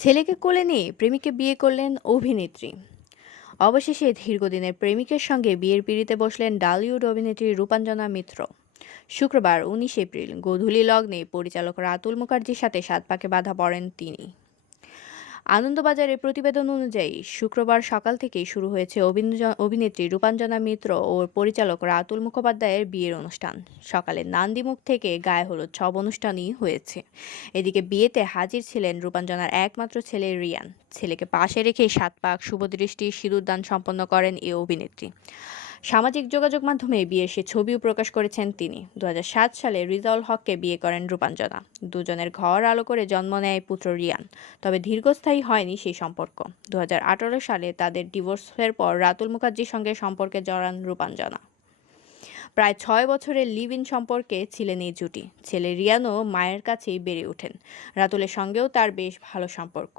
ছেলেকে কোলে নিয়ে প্রেমিককে বিয়ে করলেন অভিনেত্রী। অবশেষে দীর্ঘদিনের প্রেমিকের সঙ্গে বিয়ের পিঁড়িতে বসলেন ডালিউড অভিনেত্রী রূপাঞ্জনা মিত্র। শুক্রবার ১৯ এপ্রিল গোধূলি লগ্নে পরিচালক রাতুল মুখার্জির সাথে সাত পাকে বাঁধা পড়েন তিনি। আনন্দবাজারের প্রতিবেদন অনুযায়ী শুক্রবার সকাল থেকেই শুরু হয়েছে অভিনেত্রী রূপাঞ্জনা মিত্র ও পরিচালক রাতুল মুখোপাধ্যায়ের বিয়ের অনুষ্ঠান। সকালে নান্দিমুখ থেকে গায়ে হলুদ সব অনুষ্ঠানই হয়েছে। এদিকে বিয়েতে হাজির ছিলেন রূপাঞ্জনার একমাত্র ছেলে রিয়ান। ছেলেকে পাশে রেখে সাত পাক শুভদৃষ্টি সিঁদুরদান সম্পন্ন করেন এই অভিনেত্রী। সামাজিক যোগাযোগ মাধ্যমে বিয়ের সে ছবিও প্রকাশ করেছেন তিনি। ২০০৭ সালে রিজাউল হককে বিয়ে করেন রূপাঞ্জনা। দুজনের ঘর আলো করে জন্ম নেয় পুত্র রিয়ান। তবে দীর্ঘস্থায়ী হয়নি সেই সম্পর্ক। ২০১৮ সালে তাদের ডিভোর্সের পর রাতুল মুখার্জির সঙ্গে সম্পর্কে জড়ান রূপাঞ্জনা। প্রায় ৬ বছরের লিভ ইন সম্পর্কে ছিলেন এই জুটি। ছেলে রিয়ানও মায়ের কাছেই বেড়ে ওঠেন। রাতুলের সঙ্গেও তার বেশ ভালো সম্পর্ক।